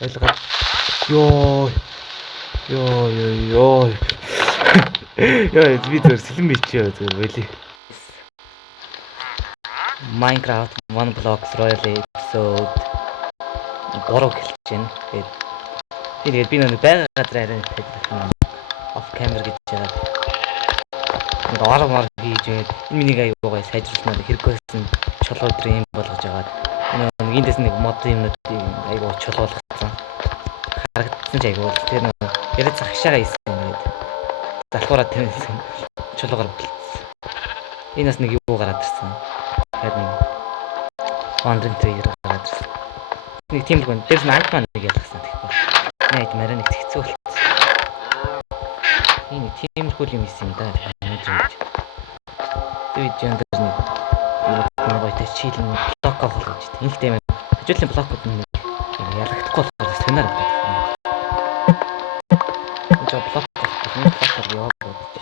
Ойлгоод ёо. Яа, би зөв сэлэн бичээ зөв байли. Minecraft One Blocks Royal episode 3 хэлж байна. Тэгээд би нэг байга газар арай off camera гэж яагаад нэг ормор хийж байна. Энэ миний аягаа сайжруулснаар хэрэггүйсэн чулуу өдрийн юм болгож агаад нэг эндээс нэг мод юмнуудыг аягаа чулуулгацсан. Харагдсан ч аягаа тэр нэг яриад захшаага ийсэн гэдэг. Залхуураад тэрсэн чулуугаар бэлдсэн. Энэ бас нэг юу гараад ирсэн. Тэгэхээр нэг wandering tree гараад ирсэн. Нэг тийм л гэн. Дээрс нь альт маань нэг ялгсан тэгэхгүй. Найд мараа нэг хэцүү болчихсон. Энэ тиймэрхүү юм исэн да. Тэгээд жандэр нэг гойтой чийлэн блок авах гэж байна. Инхтэй юм. Хажуудлын блокууд нь ялагдахгүй болохоор свинаар байдаг. Жоо блок авах яваа бодож.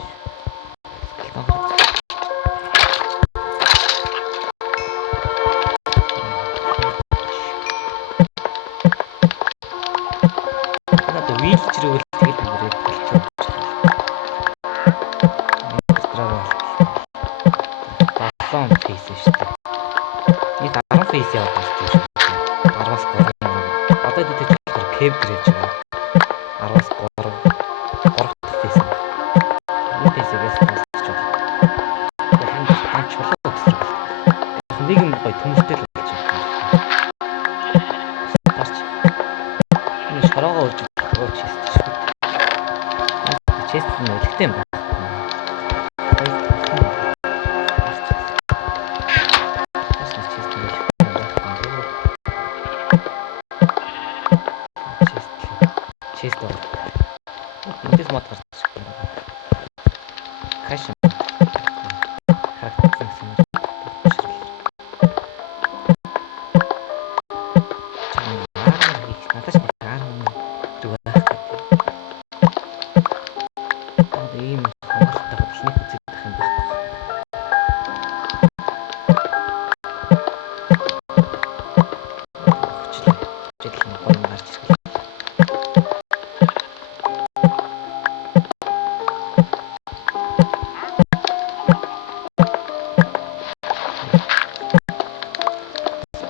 Вилчрүүл тэгэл бүрээд болчихсон. Баасан фейс шүү дээ. Нэг 10 фейс яваад байна шүү дээ. 10-аас 3. Одоо дээд болохоор кэв дэрэж байгаа. 10-аас 3 фейс. Энэ фейсээс тасч байгаа. Тэгэхээр ханд чулуу өгсөн. Нэг юм гоё төмөртэй л болж байна. Тасч. Энэ шороогоо урж чест нөлттэй юм байна. Чест. Эндээс мод гарч байна. Каш. Харагдсан юм.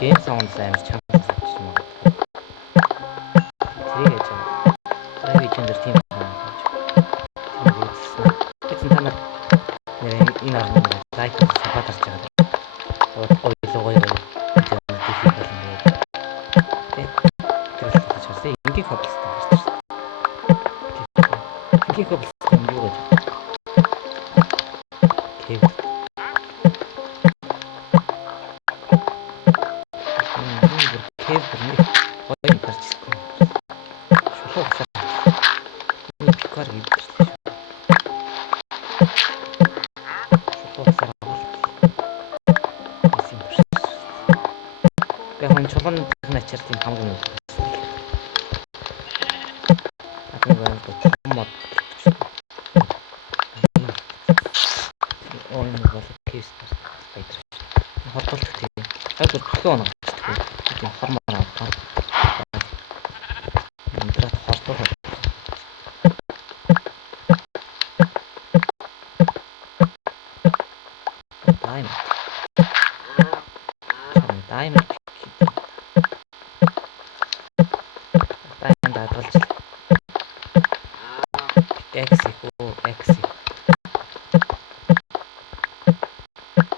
Game sound амар чамд санаж байна. Тэрийг яаж аа. Тэрийг чандэр тийм байна. Тэгсэн танаар энэ арга лайк сабатарч байгаа. Ойлоо гоё. Дифик болно. Тэр чарсаа ингийн коблстон гарч ирсэн. Ингийн коблстон юу гэж. Кэв. Ой гарч ирсэн. Шулуу гасаа. Энэ пикар юм. Гэн чулуун начаар тийм хамгийн нэг. Атгаа мод. Ой нэг бол кейс байдаг. Хотолт тийм. Яг төлөө оноо. Тийм хормоор авах. Эндрат хортоо. Тайм. Даатгалж. Экси.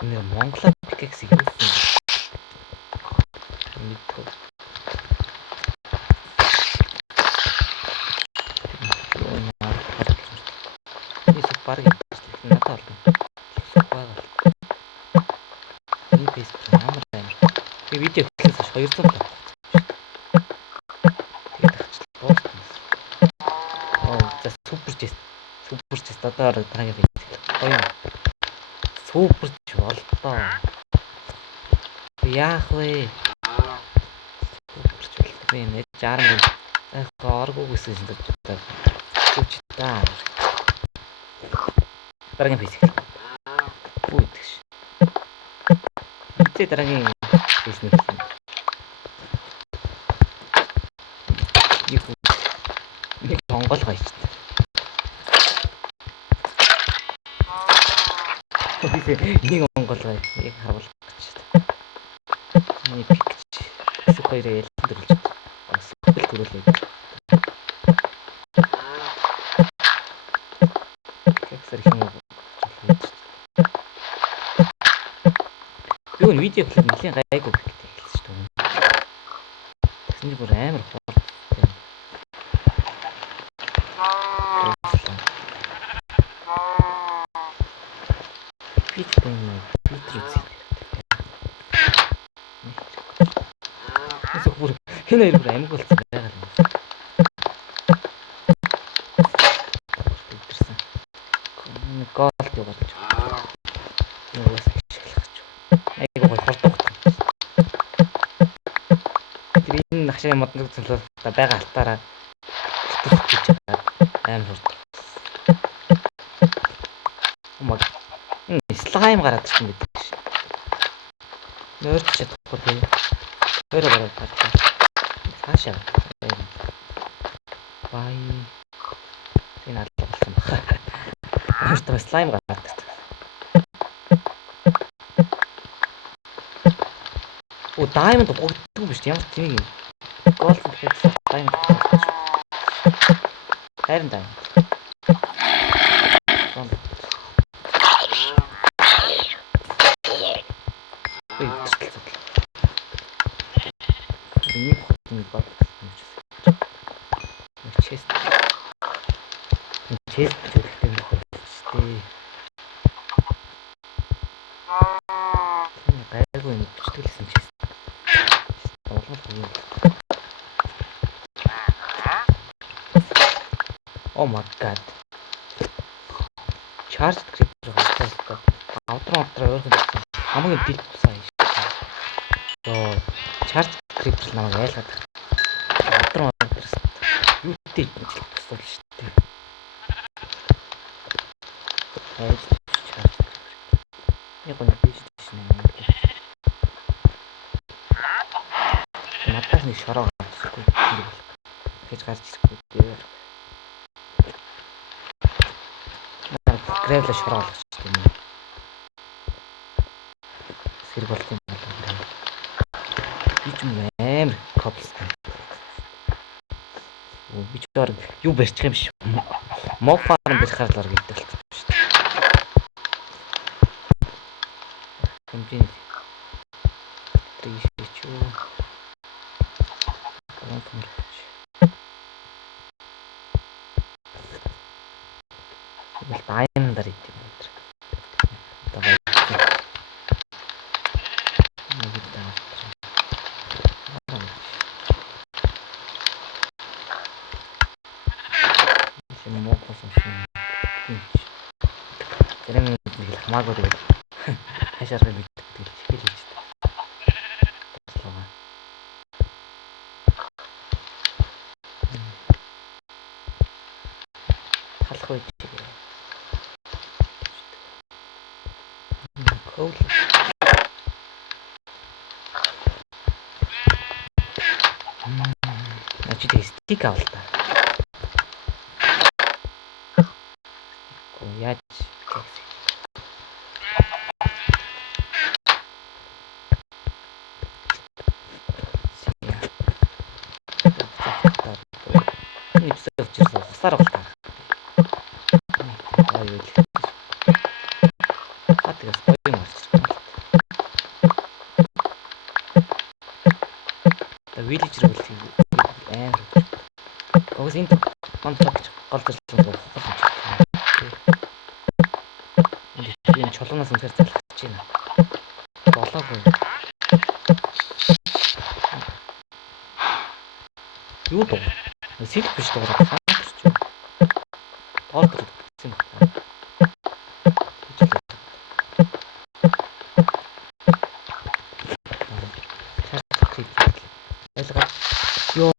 Энэ Монголд экси юу вэ? Бараг надад орно. Бага. Энэ пейс амар. Би видео хийхээс 200 тоо. Тэгээд тагчлаа. За супер чест одоо тагийн пейс. Гоё. Супер ч болтоо. Яах вэ? Супер ч болтоо. Би нэг 60 оргоо гэсэн юм даа. Үуч та. Дараагийн пейс. Үй тэгш. Тэ дараагийн пейс нэг. Нэг Монгол гайч. Нэг Монгол гай. Яг харуулж байна. Нэг пикч. Хоёр ялсан дөрвөлж. Бас хөл төрүүлээ. Кексэр хин. Юу н видео клип нэлийн гайгүй хэрэгтэй хэлсэн шүү дээ. Тэгсэн чинь бүр амар хол. Питбэн Питрүц. Эсэх бүр хин хоёр бүр амиг болсон байгаа юм. Питэрсэн. Голд явуулж. Юугаас ашиглах гэж. Айгуу гой хурдан. Энэ нахшаа модног зөвлөө байгаа алтаараа гэж амар хурд. Умаг слайм гараад ирсэн гэдэг шиг. Нөөрч чадахгүй тийм. Өөрөө гараад гарсан. Цаашаа. Бай. Энэ алга болсон байна. Өөртөө слайм гараад ирсэн. Оо даймонд угддаг биш ямар ч юм. Голд гэхээс даймонд. Харин даймонд. Чест гэдэг юм байна шүү дээ. Гайгүй юм бичтгэлсэн чест. Oh my god. Charge creeper хавтаа. Авдраа өөрхөн гэсэн. Хамгийн бит сайн шүү. Йоо, charge creeper намайг айлгаад. Авдраа юу гэдэг болсон шүү дээ. Хайж charge. Яг нэг биш шнэ. Надаас нэг шороо гарчихгүй. Гэж гарч ирэхгүй дээ. Грэвлэ шороо болгочихсон юм. Сэрэг болт юм байна. Би ч юм амар коблстон. Би ч юу барьчих юм биш. Моб фарм барих харлаар гэдэг болчихсон шүү дээ. Комбин. Тришчүү. Даймонд дарыг юм өнтер. Давай. Тэрэн нэг хамаагүй тэгээд хашаар мэддэг хэлж байна. Халах үед коул. Начи стик авал та. Яаж хасаар болтой. Аюул. Хатгас гоё юм арч. Виллежер бол амар. Огс энэ контракт голдсон гоо. Энэ чулуунаас үнээр залхаж байна. Болоогүй. Юу доо? Сэлб биш доо. Ордер гэсэн байна. Ёо.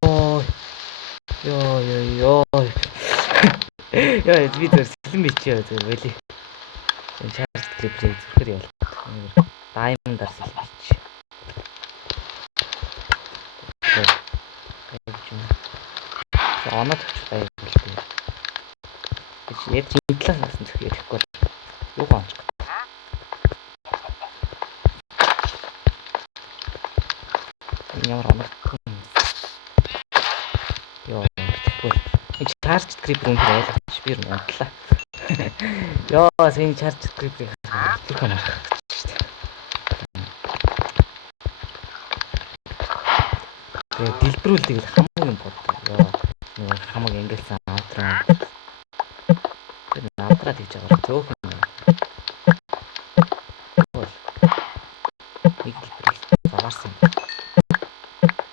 Яа, би тэр сэлэн бичээ зөв байли. Энэ charge clip-ийг зүрхээр ял. Diamond дарсал бич. Оноод өгч байгаад хэлдэг. Яг энэ талаас нь зөвхөн ярихгүй юу гооч. Ямар оноод ёо тэгвэл энэ чарж крипер үнээр айлгч би юм унтлаа. Ёо энэ чарж криперийг тэр хамаар шүү дээ. Тэгээ дэлбэрүүлдэг л хамгийн бод. Ёо нэг хамаг ингэлсэн авдраа. Тэр авдраа гэж байгаа зөөх юм. Нэг дэлбэрүүл заваарсан.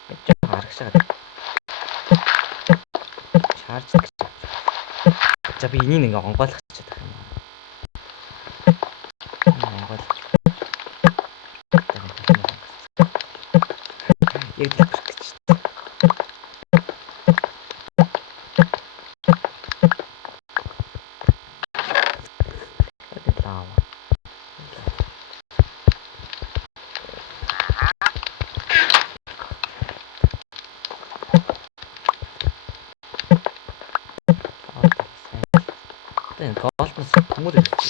Яж харагшаад. Чарж гэж. За би энийг ингээ онгойлгох гэж байгаа юм. Онгойлгох. Яг дэлбэрэх гэж. Голбос төмөр ирж.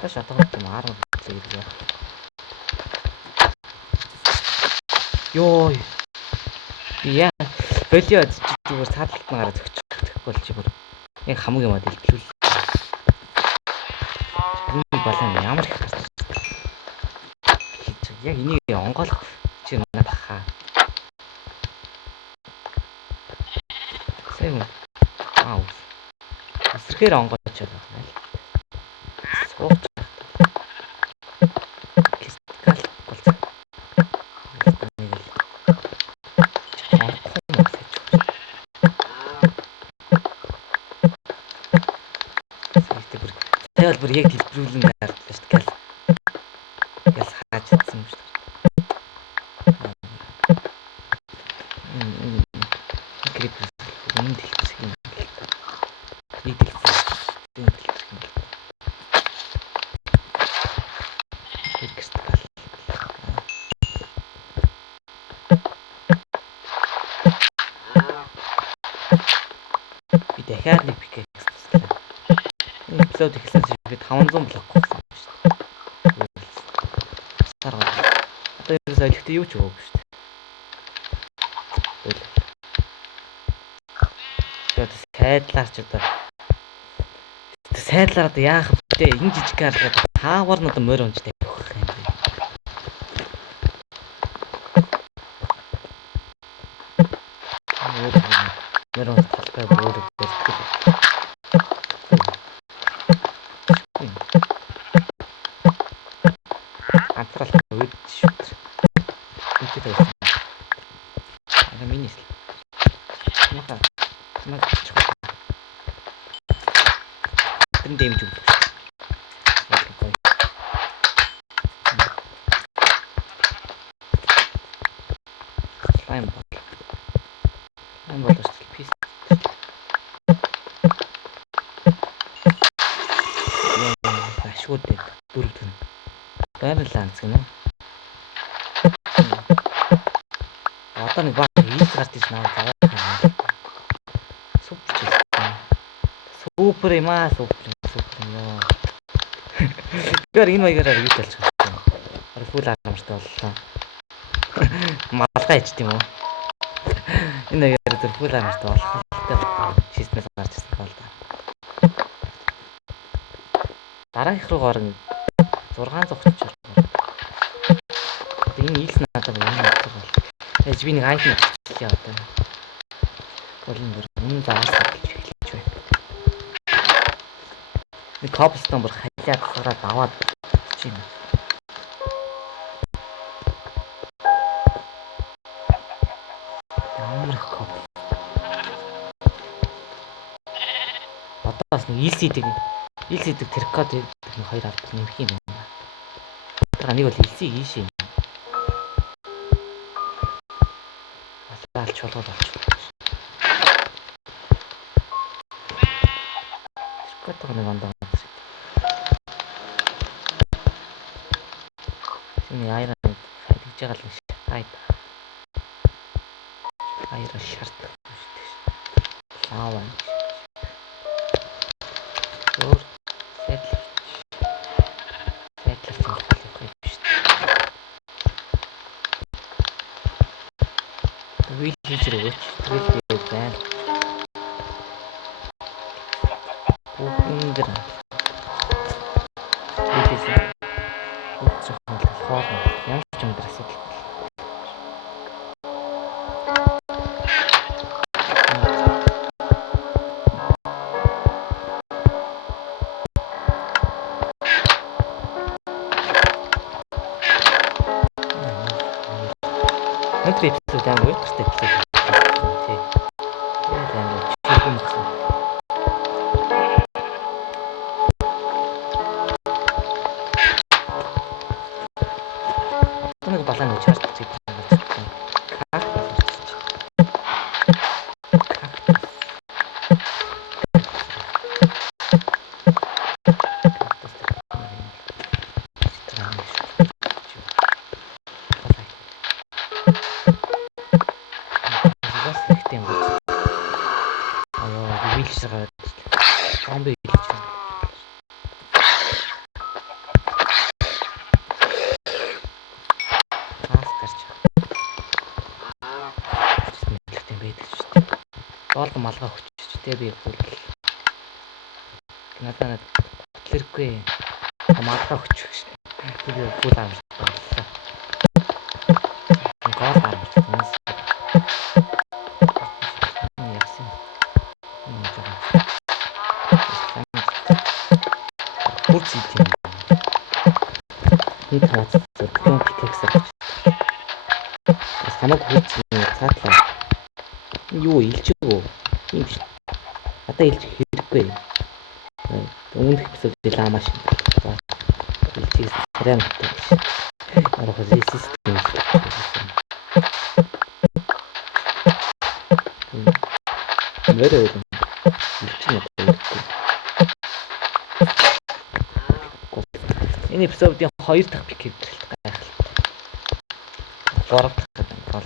Таш атгах юм аа гэж. Ёо. Яа. Болиод зүгээр садлалт нь гараад өгчих болж бүр. Яг хамаг юм аа дэлбэлүүл. Энэ балан ямар их харж. Яг энийг онгойлох чи надад хаа. Сайн. Эсрэхээр онгойлчод байна л. Сууч. Кистикал болц. Тэгэл бүр яг дэлбэрүүлэн гардлаа шүү дээ. Гэл хааж чадсан юм шүү дээ. Крипер энэ дэлбэрэх юм. Нэг дэлбэрэх. Би дахиад нэг пикэкс туслаа. Энэ эпизод ихлээс би 500 блок болсон шүү дээ. Сарга. Одоо ерөөс олигтой юу ч өгөөгүй шүү дээ. Тэгээд сайдлаар ч одоо сайдлаар одоо яах вэ? Энэ жижиг гаргаад таавар нь одоо морь унж тавих юм. Морь унж талбай бүр бэлтгэл. Антрал үед шүү. Үнтэй байсан. Аа минис. Яха. Тэр дэмж үү. Слайм бол. Слайм бол шүү пис. Ашгүй дээ. Дөрөв төн. Байрлалаа анцгэн үү. Одоо нэг баг ийс гарч иж наваа таваа. Супер юм аа супер ёо. Тэр энэ маягаараа юу талж байгаа юм. Фул арамштай боллоо. Малгай ичт юм уу? Энэ маягаараа тэр фул арамштай болох. Шиснээс гарч ирсэн бол да. Дараагийнх руу орно. 630 орно. Энэ ийс надад юм байна. Ээж би нэг айтем авчихлаа одоо. Болон энэ заасан гэж хэлж байна. Нэг кобстон бүр халиад гараад аваад чинь. Ямар коп. Одоо бас нэг илсидэг тэркод нэг хоёр алт нэмэх юм байна. Тэр нэг бол илсиг ийш юм. Алч болоод болчих. Тэркод нэг ондоо. Энэ айраа хайж байгаа л шүү. Айраа шаарддаг шүү. Лава. Өөр сайдлах юм биш. Вилжрөөч. Вилжрөө байна. Бүгдэр. Вилжрөө. Бүгдэр хоол. Ямар ч юм асуудал. Өнөөдөр эпизод амар уйтгартай эпизод тий. Энэ амар чиглэн болсон. Нэг балааны чарт чиг байгаа. Зомби хэлж байна. Аас гарч. Мэдлэгтэй байдаг шүү дээ. Доолго малгай хүчтэй би бүр надад хүчлэргүй малгай хүч шүү. Би бүр амарсан. Гол амарсан. Хурцлээ. Нэг хаац зөвхөн пикэксэр. Самаг хурцлээ цаатлаа. Юу илчээгөө. Ийм ш. Одоо илчих хэрэггүй. Өмнөх эпизодыг ламаш. Илчээс царайнтай биш. Арах систем. Мөрөө. Илчих надад. Энэ эпизодын 2 дахь пик хэвдэлт гайхалтай. 3 дахь гол.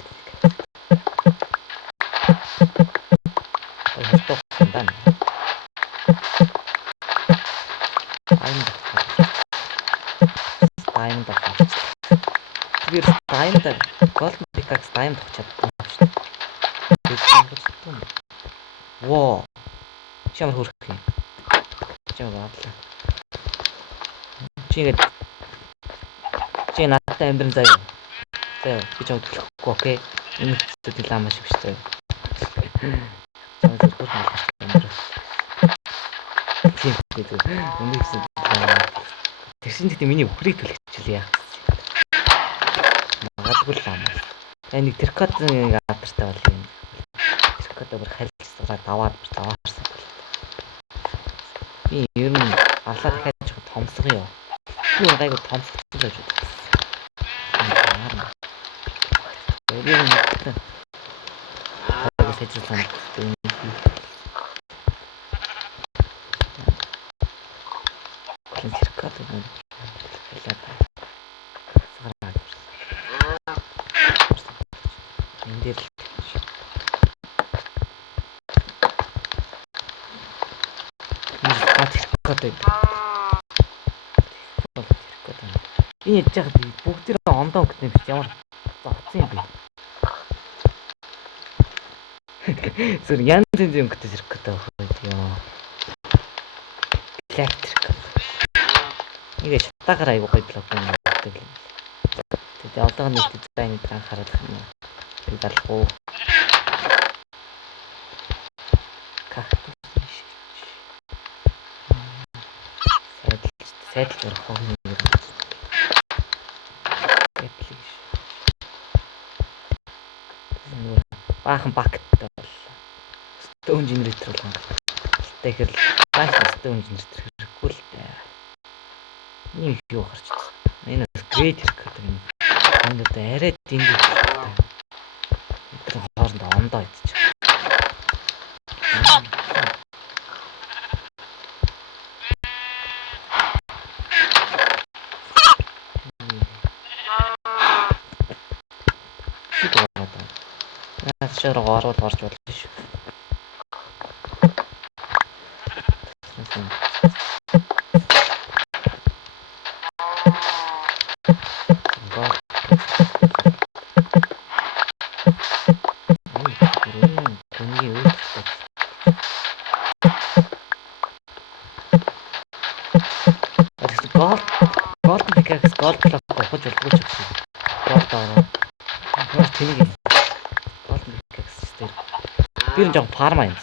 Стайнд гол пикак стайнд тогчод. Во. Чамар хөрөх юм. Чамар бадлаа. Чи надтай амбирын заяа. Заяа би ч өгөхгүй окей. Энэ хэвчүүд лама шиг шүү дээ. Чамд зөвхөн амбир. Тийм гэдэг. Өмнө хэвчүүд тэгсэн чинь миний өхрийг төлөвчлээ яа. Магадгүй лама. Энийг тэркотын гадартай бол юм. Тэркот өөр хайлтсараа даваад даваарсан бол. Би ер нь алаа дахиад томсгоо юу. Юу гайгүй томсгосон байж байна. Өөр юм. Аа сэжлэн. Тэркот юм. Эндэр энэ яж байгаа би бүгд ондоо гэдэг юм ямар зовцсон юм бэ? Зүр янз янз юм гэдэг зэрэг гэдэг юм. Электрик. Нэг шатаагаар аягүй гоё блок юм гэдэг юм. Тэгээ одоо нэг дизайныг анхаарах юм. Би далгүй. Кактус. Сайдл зурх юм. Баахан бактай бол stone generator бол хангалттай. Тэгэхээр бааш stone generator хэрэггүй л дээ. Нэг юу гарч ирсэн. Энэ great гэдэг юм. Энд одоо арай дэндүү хэрэгтэй. Тэр хоорондоо ондоо идчих. руу ороод гарч болно шүү. Gold pickaxe gold block авах болгүй ч гэсэн. Gold аваа. Маш тэнэг юм. Gold pickaxe дээр. Би энэ жоо фарма юм.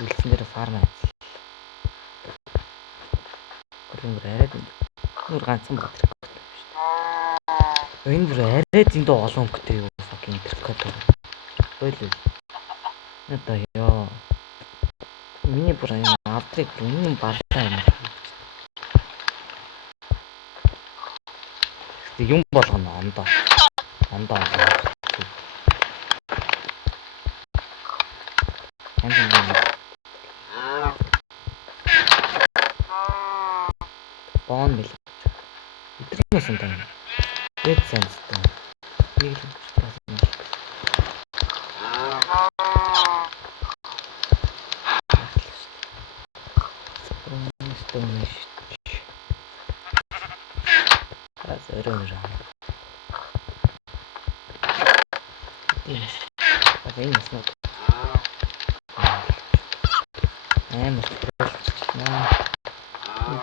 Билсэн дээр фарма юм. Гөрөнгөр арайд нүр ганцхан бод. Энэ бүр арайд зөндөө олон өнгөтэй юу fucking трикот. Бойлоо. Надаа ёо. Миний бүр энэ авдрыг үнэн барлаа юм. Тэг юм болгоно ондоо. Ондоо. Бон мэл. Итрээс энэ юм. Red sandstone. Нэг л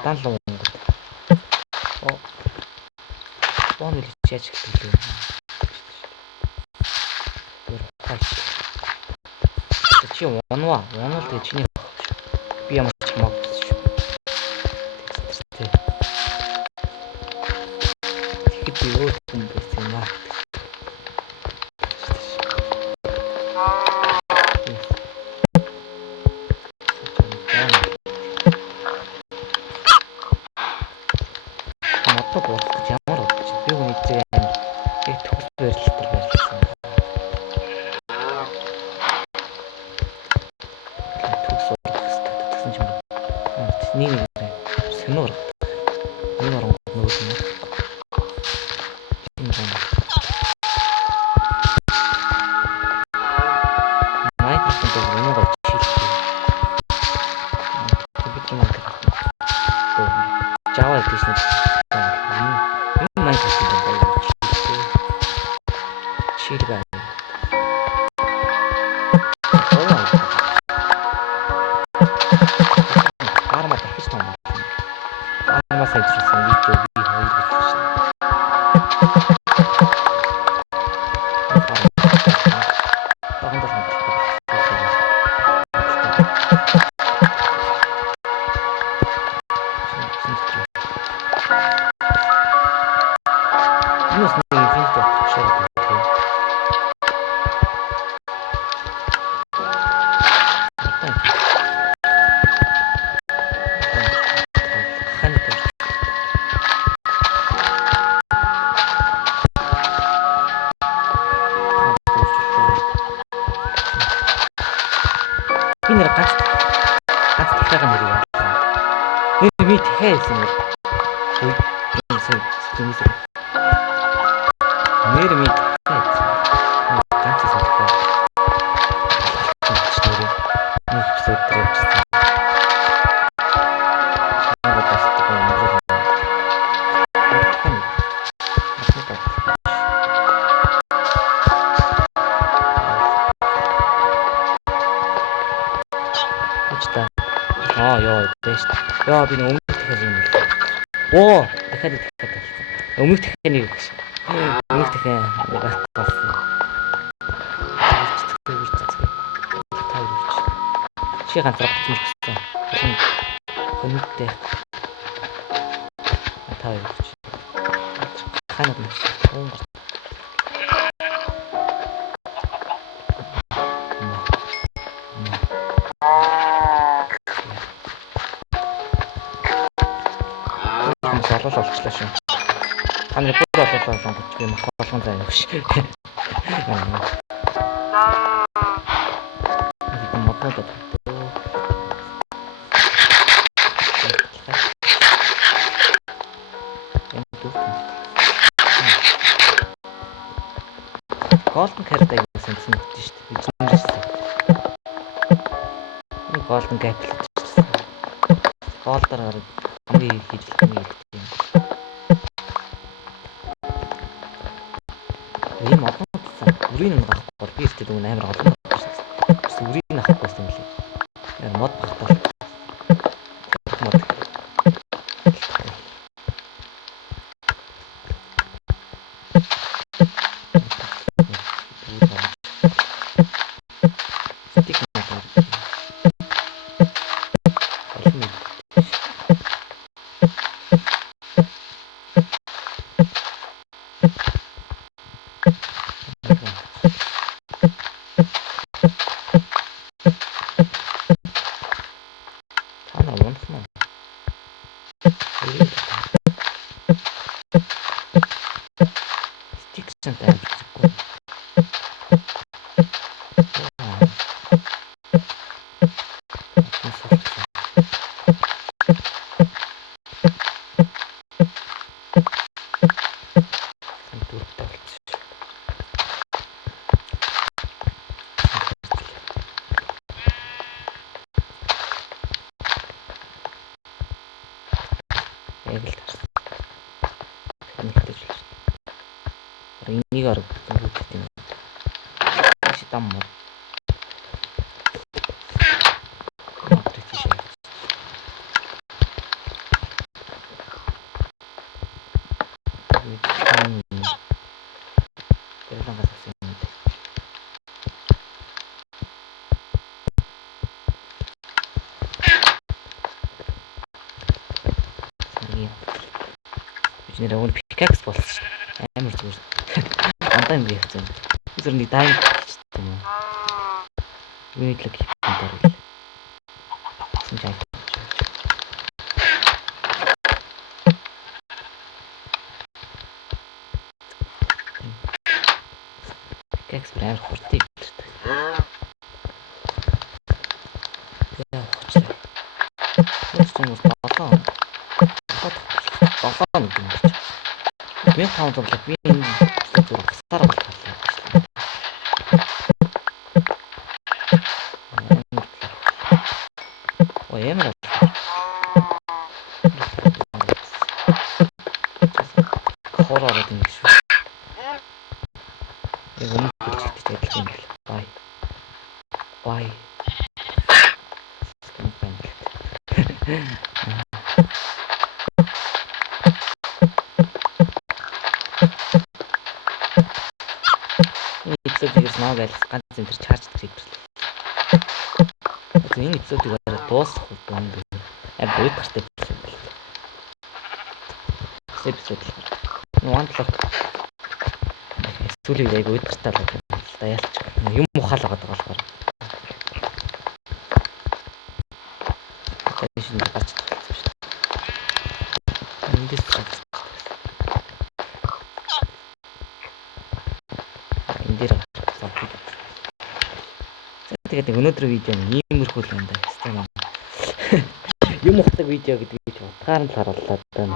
Данлуу. Оо. Бон л чаач гэлээ. Чи оноо л чиний би ямар ч мог шүү. Тэгэхэд би өөр юм байсан юм аа. Яа би өмнөх дахиад юм бол. Оо, дахиад болсон. Өмнөх дахиад нэг гэж. Өмнөх дахиад болсон. Чи ганцаар буцаж гисэн. Өмнөдөө. Таа юу гэж. Ханаад нь. Олчлаа шүү. Ханаа бүр олуулсан гэж би мах болгон заяа гэж. Би модод. Golden Carrot аяасан гэсэн үг шүү дээ. Legendary. Энэ Golden Apple гэсэн. Голдоор хамгийн хийж хамгийн их юм. Ийм олон утсан. Үрийг нь авахгүй бол би өөртөө дүн амар олон байна. Үрийг нь авахгүй байсан юм лээ. Яг мод багтаал. Мод. Энийг арга гэдэг юм. Чи дам мод. Нэр өвн пикакс болсон. Амар зүгээр. Андаа юм явцсан. Зүр нэг дайм хийчихсэн юм. Юунитлэг хийхээр л. Синжаа. Пикакс амар хурдтай хэлдэг. Яа хоцтой. Хоцтой юм болоо. Болоо юм чи. Би таамаглаа би энэ зүрх гасаар болчихлоо. Ой ямар хороор юм шүү. Яг өмнө хэлчихтэй адилхан юм бэл. Бай. Бай. Эпизодыг наа гээл ганц центр чарж хийчихлээ. Энэ эпизодыг дуусгах юм бэ? Бод гартай байсан юм байна. Эпизод. One block. Сүүлийн яг бод гартай л даяалч. Юм ухаал байгаа болохоор. Тэшин гарч тахсан шүү дээ. Эндээс гарч. Эндээр тэгээд өнөөдөр видео нь иймэрхүү л байна да. Юм ухдаг видео гэдэг би утгаар нь харууллаа даа.